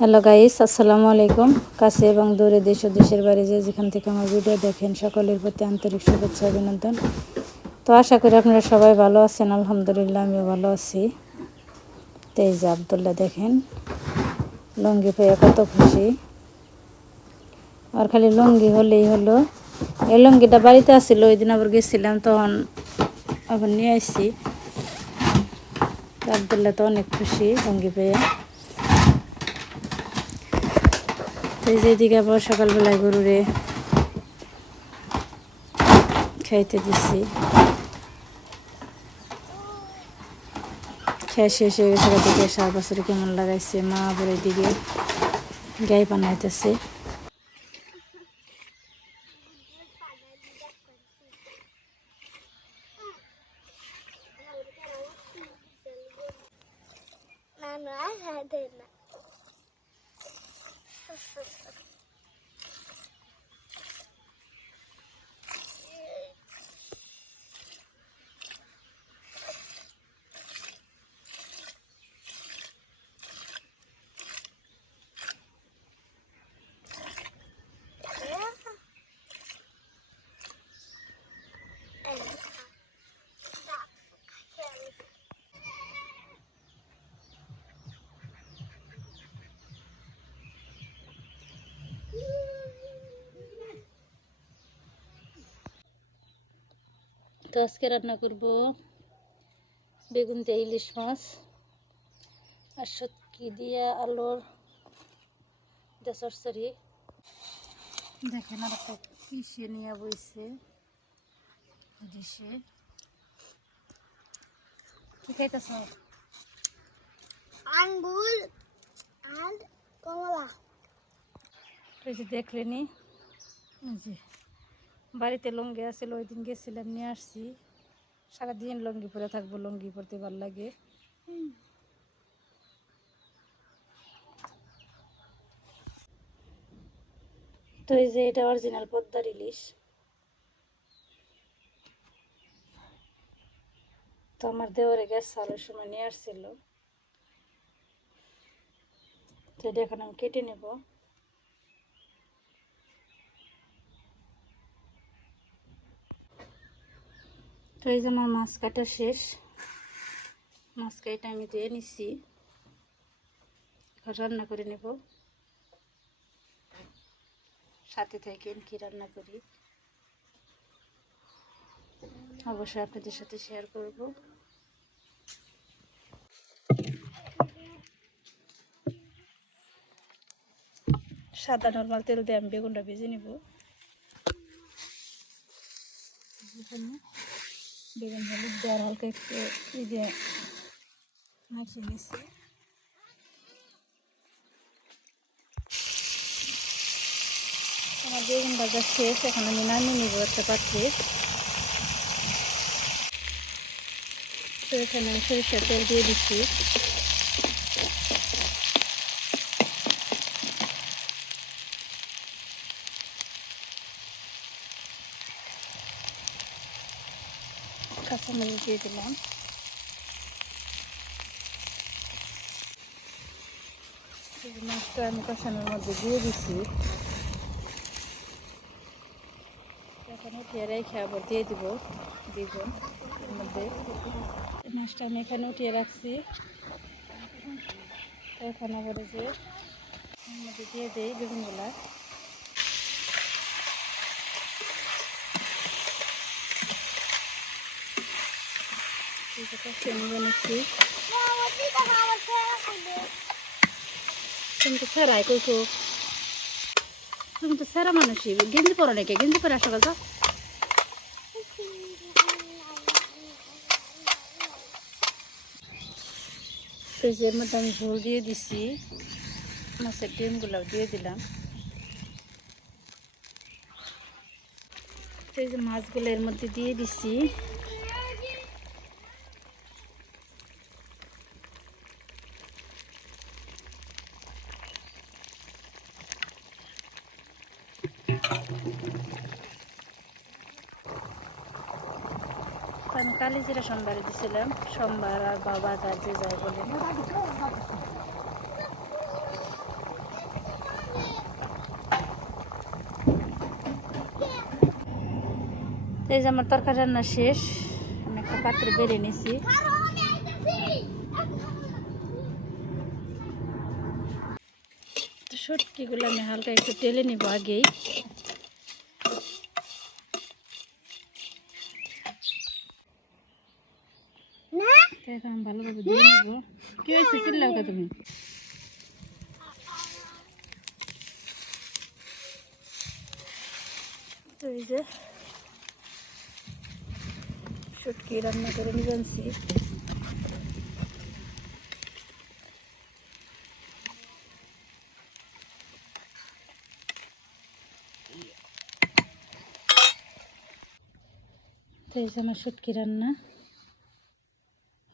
Hello guys, আসসালামু আলাইকুম। কাছে এবং দূরে দেশ ও দেশের বাইরে যে যেখান থেকে আমার ভিডিও দেখেন, সকলের প্রতি আন্তরিক শুভেচ্ছা অভিনন্দন। তো আশা করি আপনারা সবাই ভালো আছেন, আলহামদুলিল্লাহ আমিও ভালো আছি। তো এই যে আবদুল্লাহ দেখেন, লুঙ্গি পেয়ে কত খুশি। আর খালি লুঙ্গি হলেই হলো। এই লুঙ্গিটা বাড়িতে আসছিল ওই দিন আবার গেছিলাম, তখন আবার নিয়ে আসছি। আবদুল্লাহ তো অনেক খুশি লুঙ্গি পেয়ে তো এই যে এদিকে আবার সকালবেলায় গরুরে খাইতে দিছি। খেয়ে শেষ হয়ে গেছে সার বছরে কেমন লাগাইছে মা আবার এদিকে গাই বানাইতেছে। for তো আজকে রান্না করব বেগুন দিয়ে ইলিশ মাছ আর সত্যি দিয়ে আলুর সরসরি দেখেন আর একটা পিসিয়ে নিয়ে বইছে ডিশে কি খাইতেছ? আঙ্গুল আর কমলা। দেখলেনি? যে বাড়িতে লঙ্গি আছিল, ওই দিন গেছিলাম, নিয়ে আসছি। সারাদিন লঙ্গি পরে থাকব, লঙ্গি পরতে ভালো লাগে। তো এই যে এটা অরিজিনাল পদ্মার ইলিশ। তো আমার দেওয়ারে গ্যাস সালের সময় নিয়ে আসছিল। তো এটা এখন আমি কেটে নেব। তো এই যে আমার মাছ কাটা শেষ। মাছ কাটা আমি দিয়ে নিচ্ছি রান্না করে নেব। সাথে থাকেন কি রান্না করি। অবশ্যই আপনাদের সাথে শেয়ার করব। সাদা নর্মাল তেল দিয়ে আমি বেগুনটা ভেজে নেব। বেগুন, হলুদ, দেওয়ার হালকা একটু এই যে মাখিয়ে গেছে আমার বেগুন ভাজা শেষ, এখন আমি নামিয়ে নিব একটা পাত্রে। তো এখানে সরিষার তেল দিয়ে দিচ্ছি। কাঁচামরিচ দিয়ে দিলাম। মাছটা আমি কষানোর মধ্যে দিয়ে দিছি। এখন উঠিয়ে রেখে আবার দিয়ে দিব এর মধ্যে। মাছটা আমি এখানে উঠিয়ে রাখছি। এখন আবার যে মধ্যে দিয়ে দিই বেগুনগুলা এটা কষিয়ে নিয়ে নিচ্ছি তুমি তো সেরাই কইছো তুমি তো সেরা মানুষই গেঞ্জি পরো নাকি গেঞ্জি পরে আসো কথা ফ্রিজের মধ্যে আমি ঝোল দিয়ে দিছি মাছের ডিমগুলো দিয়ে দিলাম এই যে মাছগুলো এর মধ্যে দিয়ে দিছি। আমি কালিজিরা সোমবারে দিছিলাম। সোমবার আর বাবা কাজে যায় বলে। এই যে আমার তরকারি রান্না শেষ। আমি একটা পাত্রে বেড়ে নিছি। তো সটকিগুলো আমি হালকা একটু তেলে নিব আগেই। দিয়ে নিব কি হয়েছে চিল্লাও তুমি? এই যে, শুটকি রান্না করে নিয়ে আনছি। এই যে আমার শুটকি রান্না।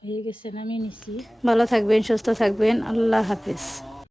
হয়ে গেছে নামিয়ে নিছি। ভালো থাকবেন সুস্থ থাকবেন। আল্লাহ হাফিজ।